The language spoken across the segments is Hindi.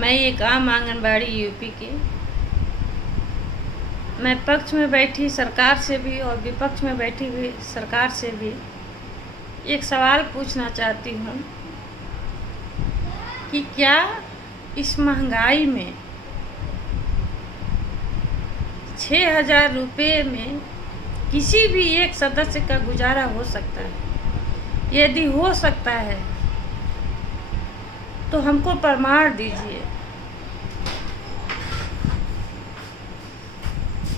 मैं एक आम आंगनबाड़ी यूपी की। मैं पक्ष में बैठी सरकार से भी और विपक्ष में बैठी हुई सरकार से भी एक सवाल पूछना चाहती हूँ कि क्या इस महंगाई में 6,000 रुपये में किसी भी एक सदस्य का गुजारा हो सकता है? यदि हो सकता है तो हमको प्रमाण दीजिए,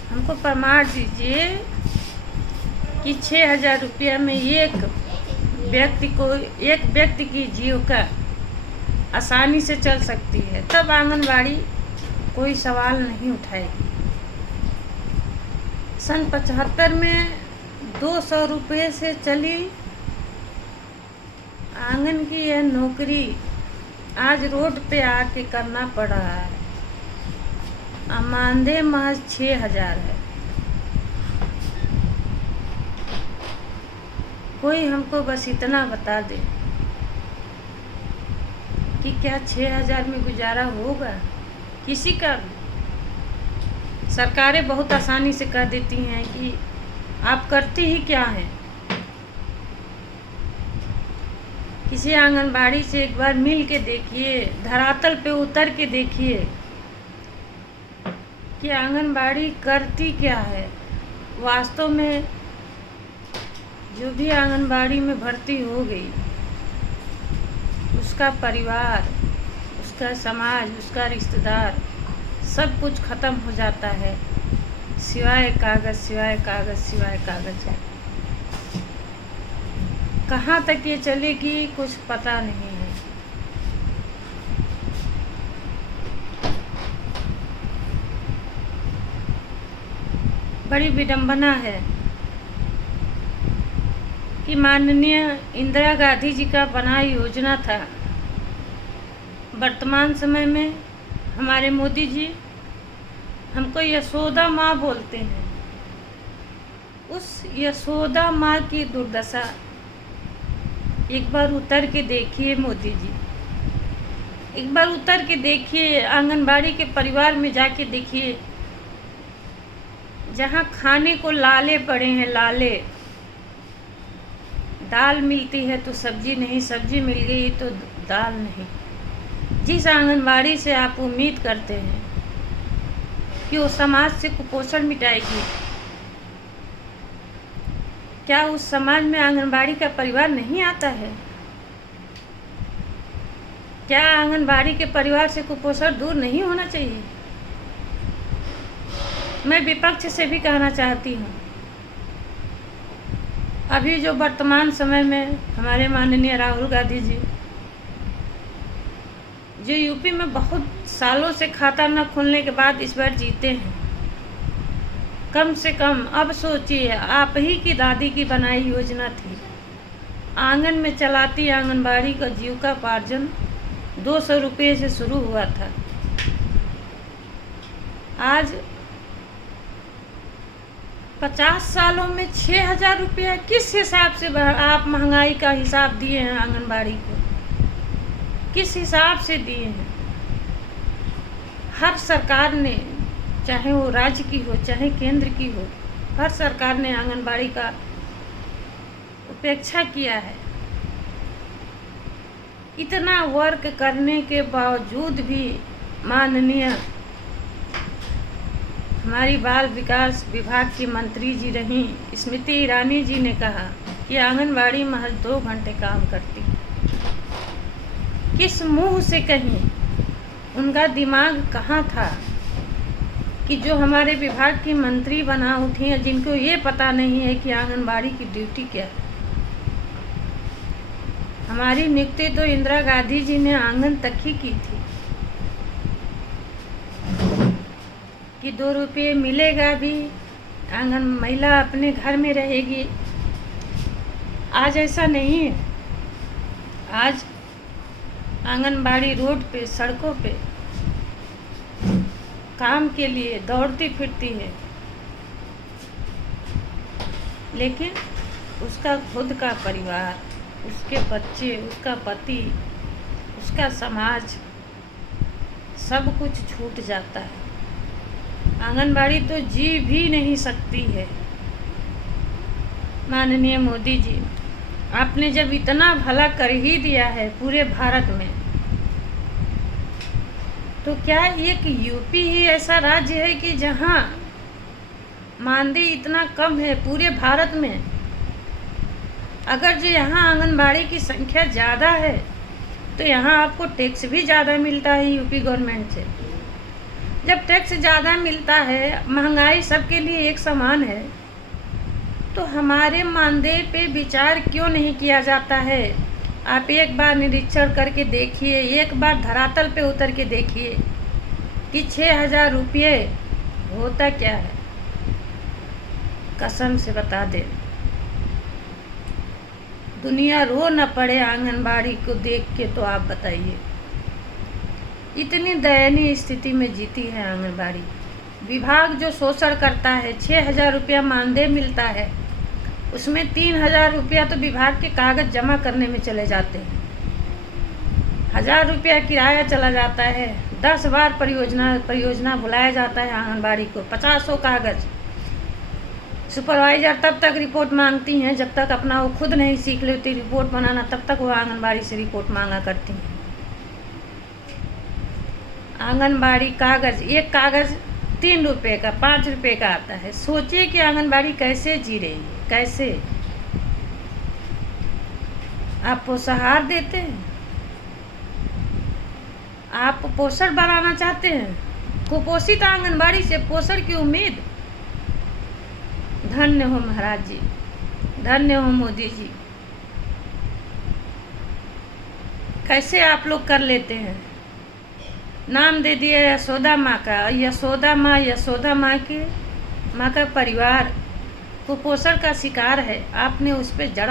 हमको प्रमाण दीजिए कि 6,000 रुपया में एक व्यक्ति की जीविका आसानी से चल सकती है, तब आंगनबाड़ी कोई सवाल नहीं उठाएगी। सन 75 में 200 रुपये से चली आंगन की यह नौकरी आज रोड पे आके करना पड़ रहा है। मानदेय महज 6,000 है। कोई हमको बस इतना बता दे कि क्या 6,000 में गुजारा होगा किसी का भी? सरकारें बहुत आसानी से कह देती हैं कि आप करती ही क्या हैं। किसी आंगनबाड़ी से एक बार मिल के देखिए, धरातल पे उतर के देखिए कि आंगनबाड़ी करती क्या है। वास्तव में जो भी आंगनबाड़ी में भर्ती हो गई, उसका परिवार, उसका समाज, उसका रिश्तेदार सब कुछ ख़त्म हो जाता है, सिवाय कागज़, सिवाय कागज़, सिवाय कागज़। कहाँ तक ये चलेगी कुछ पता नहीं है। बड़ी विडंबना है कि माननीय इंदिरा गांधी जी का बना योजना था, वर्तमान समय में हमारे मोदी जी हमको यशोदा माँ बोलते हैं। उस यशोदा माँ की दुर्दशा एक बार उतर के देखिए मोदी जी, एक बार उतर के देखिए, आंगनबाड़ी के परिवार में जाके देखिए, जहाँ खाने को लाले पड़े हैं, लाले। दाल मिलती है तो सब्जी नहीं, सब्जी मिल गई तो दाल नहीं। जिस आंगनबाड़ी से आप उम्मीद करते हैं कि वो समाज से कुपोषण मिटाएगी, क्या उस समाज में आंगनबाड़ी का परिवार नहीं आता है? क्या आंगनबाड़ी के परिवार से कुपोषण दूर नहीं होना चाहिए? मैं विपक्ष से भी कहना चाहती हूँ, अभी जो वर्तमान समय में हमारे माननीय राहुल गांधी जी जो यूपी में बहुत सालों से खाता न खोलने के बाद इस बार जीते हैं, कम से कम अब सोचिए, आप ही की दादी की बनाई योजना थी, आंगन में चलाती आंगनबाड़ी का जीविकोपार्जन 200 रुपये से शुरू हुआ था। आज 50 सालों में 6,000 रुपया किस हिसाब से आप महंगाई का हिसाब दिए हैं आंगनबाड़ी को? किस हिसाब से दिए हैं? हर सरकार ने, चाहे वो राज्य की हो चाहे केंद्र की हो, हर सरकार ने आंगनबाड़ी का उपेक्षा किया है। इतना वर्क करने के बावजूद भी माननीय हमारी बाल विकास विभाग की मंत्री जी रहीं स्मृति ईरानी जी ने कहा कि आंगनबाड़ी महज 2 घंटे काम करती है। किस मुंह से कहीं? उनका दिमाग कहाँ था कि जो हमारे विभाग की मंत्री बना उठी हैं, जिनको ये पता नहीं है कि आंगनबाड़ी की ड्यूटी क्या है। हमारी नियुक्ति तो इंदिरा गांधी जी ने आंगन तक ही की थी कि 2 रुपये मिलेगा भी, आंगन महिला अपने घर में रहेगी। आज ऐसा नहीं है। आज आंगनबाड़ी रोड पे, सड़कों पे काम के लिए दौड़ती फिरती है, लेकिन उसका खुद का परिवार, उसके बच्चे, उसका पति, उसका समाज सब कुछ छूट जाता है। आंगनबाड़ी तो जी भी नहीं सकती है। माननीय मोदी जी, आपने जब इतना भला कर ही दिया है पूरे भारत में, तो क्या एक यूपी ही ऐसा राज्य है कि जहां मानदेय इतना कम है पूरे भारत में? अगर जो यहाँ आंगनबाड़ी की संख्या ज़्यादा है तो यहाँ आपको टैक्स भी ज़्यादा मिलता है यूपी गवर्नमेंट से। जब टैक्स ज़्यादा मिलता है, महंगाई सबके लिए एक समान है, तो हमारे मानदेय पे विचार क्यों नहीं किया जाता है? आप एक बार निरीक्षण करके देखिए, एक बार धरातल पे उतर के देखिए कि 6,000 रुपये होता क्या है। कसम से बता दे, दुनिया रो न पड़े आंगनबाड़ी को देख के। तो आप बताइए, इतनी दयनीय स्थिति में जीती है आंगनबाड़ी। विभाग जो शोषण करता है, 6,000 रुपया मानदेय मिलता है, उसमें 3,000 रुपया तो विभाग के कागज जमा करने में चले जाते हैं, 1,000 रुपया किराया चला जाता है, 10 बार परियोजना बुलाया जाता है आंगनबाड़ी को, 50 कागज। सुपरवाइजर तब तक रिपोर्ट मांगती हैं जब तक अपना वो खुद नहीं सीख लेती रिपोर्ट बनाना, तब तक वो आंगनबाड़ी से रिपोर्ट मांगा करती हैं। आंगनबाड़ी कागज, एक कागज 3 रुपये का, 5 रुपये का आता है। सोचिए कि आंगनबाड़ी कैसे जी रही है, कैसे। आप पोषाहार देते हैं, आप पोषण बनाना चाहते हैं, कुपोषित आंगनबाड़ी से पोषण की उम्मीद। धन्य हो महाराज जी, धन्य हो मोदी जी। कैसे आप लोग कर लेते हैं? नाम दे दिया यशोदा माँ का। यशोदा माँ का परिवार कुपोषण का शिकार है। आपने उस पर जड़ा